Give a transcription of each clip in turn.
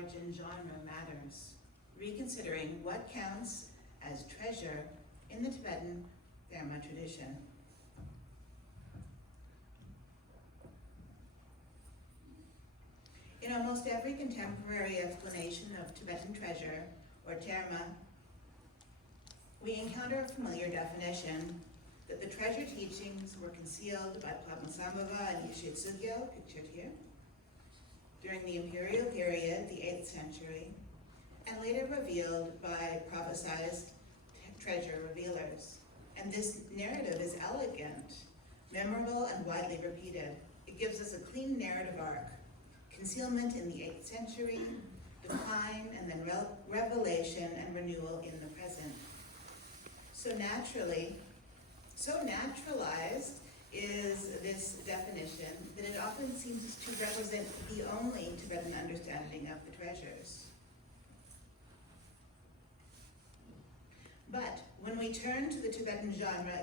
origin genre matters, reconsidering what counts as treasure in the Tibetan Dharma tradition. In almost every contemporary explanation of Tibetan treasure, or terma, we encounter a familiar definition that the treasure teachings were concealed by Padmasambhava and Yeshe Tsugyal, pictured here, during the imperial period, the 8th century, and later revealed by prophesized treasure revealers. And this narrative is elegant, memorable, and widely repeated. It gives us a clean narrative arc: concealment in the 8th century, decline, and then revelation and renewal in the present. So naturalized is this definition that it often seems to represent the only Tibetan understanding of the treasures. But when we turn to the Tibetan genre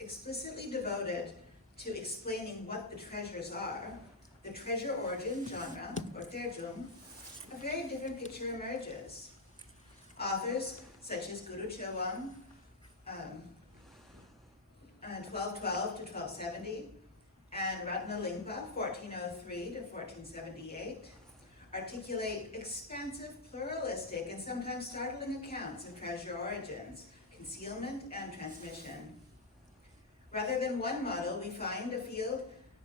explicitly devoted to explaining what the treasures are, the treasure origin genre, or terjum, a very different picture emerges. Authors such as Guru Chewang, 1212 to 1270, and Ratna Lingpa, 1403 to 1478, articulate expansive, pluralistic, and sometimes startling accounts of treasure origins, concealment, and transmission. Rather than one model, we find a field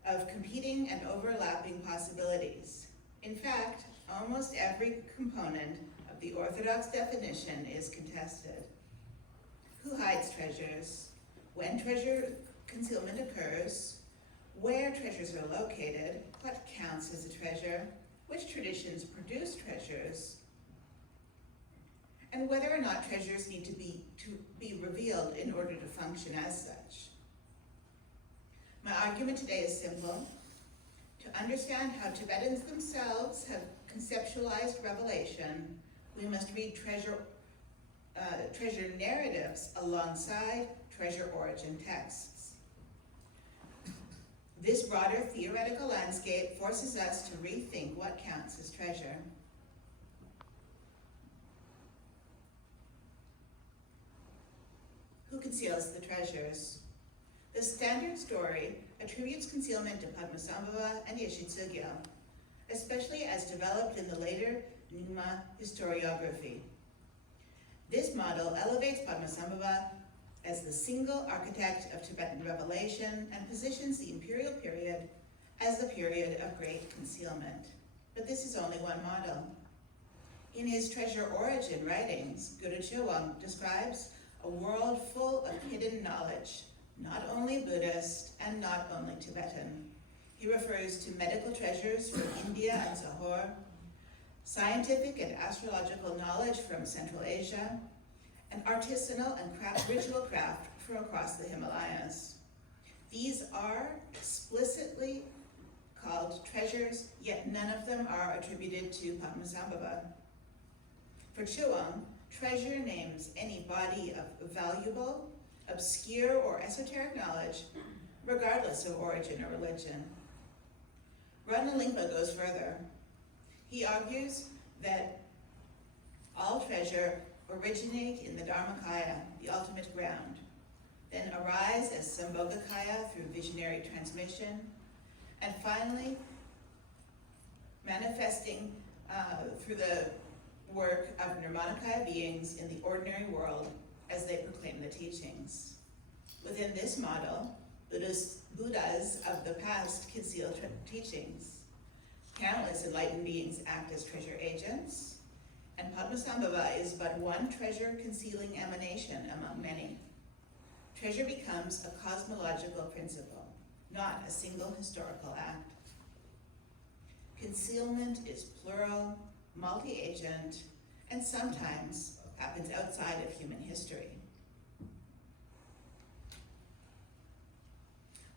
of competing and overlapping possibilities. In fact, almost every component of the orthodox definition is contested. Who hides treasures? When treasure concealment occurs? Where treasures are located? What counts as a treasure? Which traditions produce treasures? And whether or not treasures need to be revealed in order to function as such. My argument today is simple. To understand how Tibetans themselves have conceptualized revelation, we must read treasure narratives alongside treasure origin texts. This broader theoretical landscape forces us to rethink what counts as treasure. Who conceals the treasures? The standard story attributes concealment to Padmasambhava and Yeshe Tsugyal, especially as developed in the later Nyingma historiography. This model elevates Padmasambhava as the single architect of Tibetan revelation and positions the imperial period as the period of great concealment. But this is only one model. In his treasure origin writings, Guru Chewang describes a world full of hidden knowledge, not only Buddhist and not only Tibetan. He refers to medical treasures from India and Zahor, scientific and astrological knowledge from Central Asia, and artisanal and ritual craft from across the Himalayas. These are explicitly called treasures, yet none of them are attributed to Padmasambhava. For Chewang, treasure names any body of valuable, obscure, or esoteric knowledge, regardless of origin or religion. Ratna Lingpa goes further. He argues that all treasure originate in the Dharmakaya, the ultimate ground, then arise as Sambhogakaya through visionary transmission, and finally manifesting through the work of Nirmanakaya beings in the ordinary world as they proclaim the teachings. Within this model, Buddhas of the past conceal teachings. Countless enlightened beings act as treasure agents, and Padmasambhava is but one treasure-concealing emanation among many. Treasure becomes a cosmological principle, not a single historical act. Concealment is plural, multi-agent, and sometimes happens outside of human history.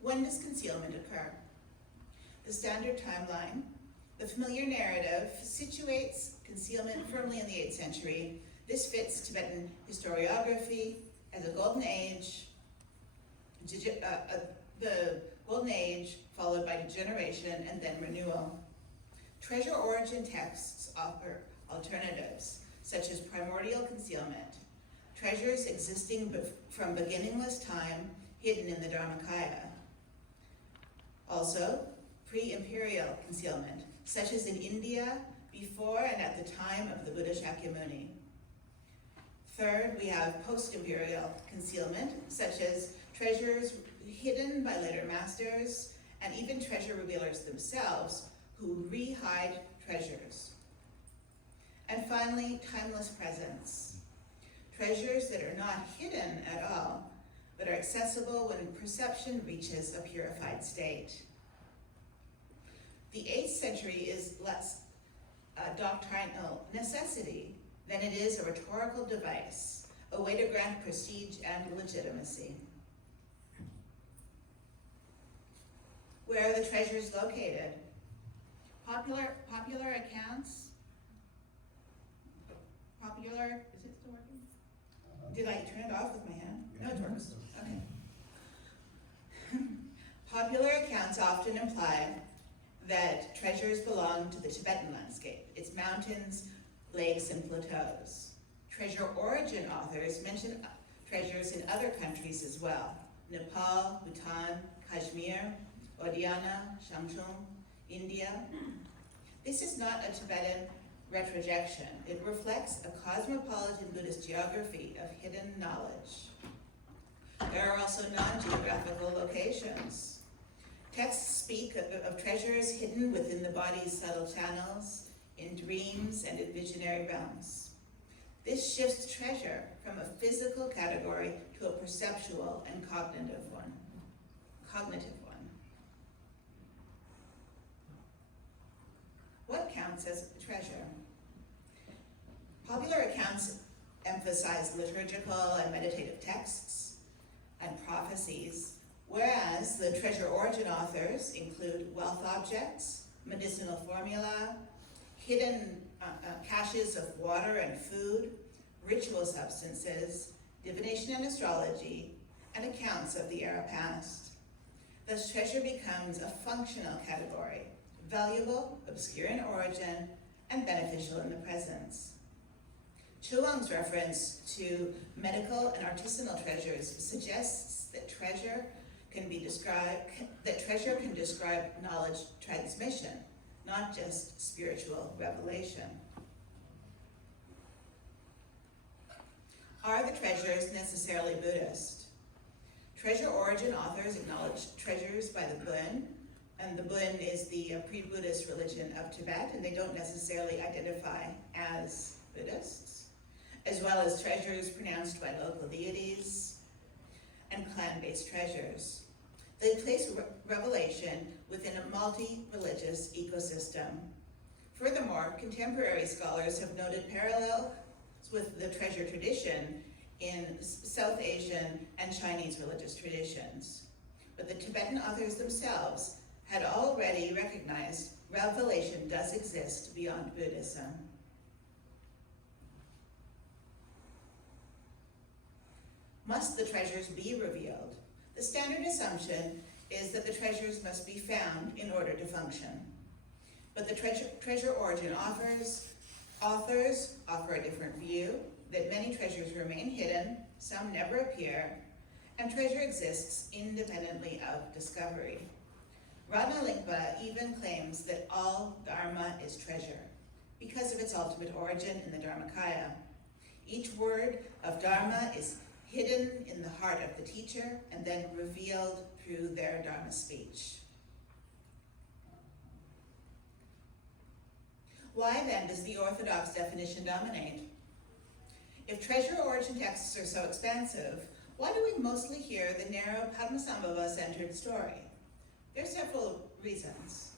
When does concealment occur? The standard timeline, the familiar narrative, situates concealment firmly in the 8th century. This fits Tibetan historiography as a golden age, the golden age followed by degeneration and then renewal. Treasure origin texts offer alternatives, such as primordial concealment, treasures existing from beginningless time hidden in the Dharmakaya. Also, pre-imperial concealment, such as in India before and at the time of the Buddha Shakyamuni. Third, we have post-imperial concealment, such as treasures hidden by later masters and even treasure revealers themselves who re-hide treasures. And finally, timeless presence. Treasures that are not hidden at all, but are accessible when perception reaches a purified state. The 8th century is less a doctrinal necessity than it is a rhetorical device, a way to grant prestige and legitimacy. Where are the treasures located? Popular accounts. Is it still working? Did I turn it off with my hand? No, it works. Okay. Popular accounts often imply that treasures belong to the Tibetan landscape, its mountains, lakes, and plateaus. Treasure origin authors mention treasures in other countries as well: Nepal, Bhutan, Kashmir, Odiyana, Shamtung, India. This is not a Tibetan retrojection. It reflects a cosmopolitan Buddhist geography of hidden knowledge. There are also non-geographical locations. Texts speak of treasures hidden within the body's subtle channels, in dreams, and in visionary realms. This shifts treasure from a physical category to a perceptual and cognitive one. What counts as treasure? Popular accounts emphasize liturgical and meditative texts and prophecies, whereas the treasure origin authors include wealth objects, medicinal formula, hidden caches of water and food, ritual substances, divination and astrology, and accounts of the era past. Thus, treasure becomes a functional category, valuable, obscure in origin, and beneficial in the presence. Chuang's reference to medical and artisanal treasures suggests that treasure can describe knowledge transmission, not just spiritual revelation. Are the treasures necessarily Buddhist? Treasure origin authors acknowledge treasures by the Bön, and the Bön is the pre-Buddhist religion of Tibet, and they don't necessarily identify as Buddhists, as well as treasures pronounced by local deities and clan-based treasures. They place revelation within a multi-religious ecosystem. Furthermore, contemporary scholars have noted parallels with the treasure tradition in South Asian and Chinese religious traditions. But the Tibetan authors themselves had already recognized revelation does exist beyond Buddhism. Must the treasures be revealed? The standard assumption is that the treasures must be found in order to function. But the treasure origin authors offer a different view, that many treasures remain hidden, some never appear, and treasure exists independently of discovery. Radha Lingpa even claims that all Dharma is treasure, because of its ultimate origin in the Dharmakaya. Each word of Dharma is hidden in the heart of the teacher and then revealed through their Dharma speech. Why then does the orthodox definition dominate? If treasure origin texts are so expansive, why do we mostly hear the narrow Padmasambhava-centered story? There are several reasons.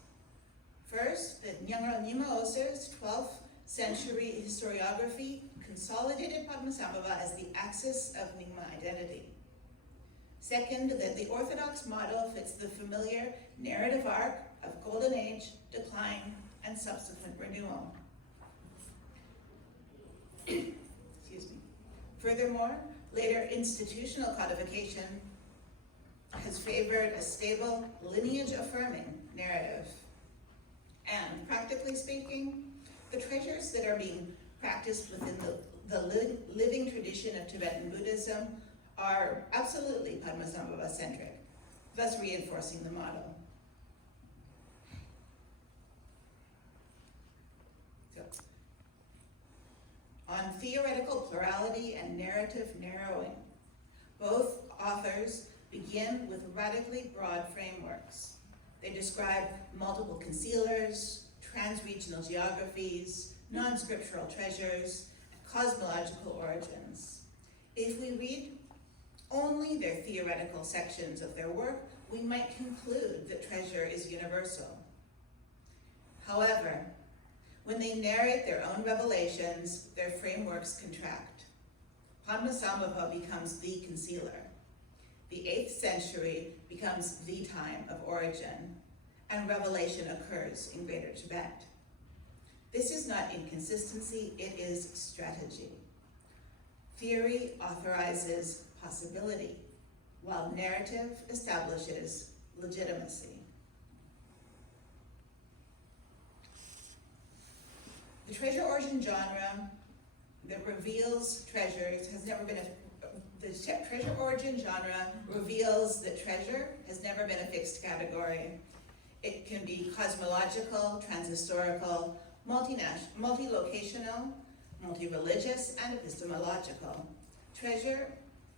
First, that Nyangral Nyima Oser's 12th century historiography consolidated Padmasambhava as the axis of Nyingma identity. Second, that the orthodox model fits the familiar narrative arc of Golden Age, decline, and subsequent renewal. Excuse me. Furthermore, later institutional codification has favored a stable, lineage-affirming narrative. And practically speaking, the treasures that are being practiced within the living tradition of Tibetan Buddhism are absolutely Padmasambhava-centric, thus reinforcing the model. So, on theoretical plurality and narrative narrowing, both authors begin with radically broad frameworks. They describe multiple concealers, trans-regional geographies, non-scriptural treasures, and cosmological origins. If we read only their theoretical sections of their work, we might conclude that treasure is universal. However, when they narrate their own revelations, their frameworks contract. Padmasambhava becomes the concealer. The 8th century becomes the time of origin, and revelation occurs in Greater Tibet. This is not inconsistency, it is strategy. Theory authorizes possibility, while narrative establishes legitimacy. The treasure origin genre that reveals treasures has never been the treasure origin genre reveals that treasure has never been a fixed category. It can be cosmological, transhistorical, multi-locational, multi-religious, and epistemological. Treasure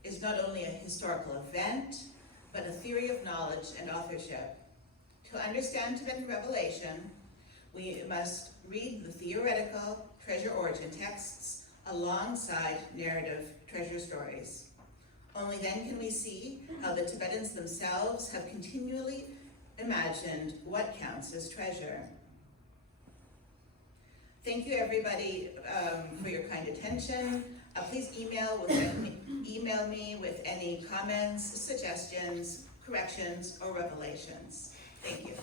is not only a historical event, but a theory of knowledge and authorship. To understand Tibetan revelation, we must read the theoretical treasure origin texts alongside narrative treasure stories. Only then can we see how the Tibetans themselves have continually imagined what counts as treasure. Thank you, everybody, for your kind attention. Please email me with any comments, suggestions, corrections, or revelations. Thank you.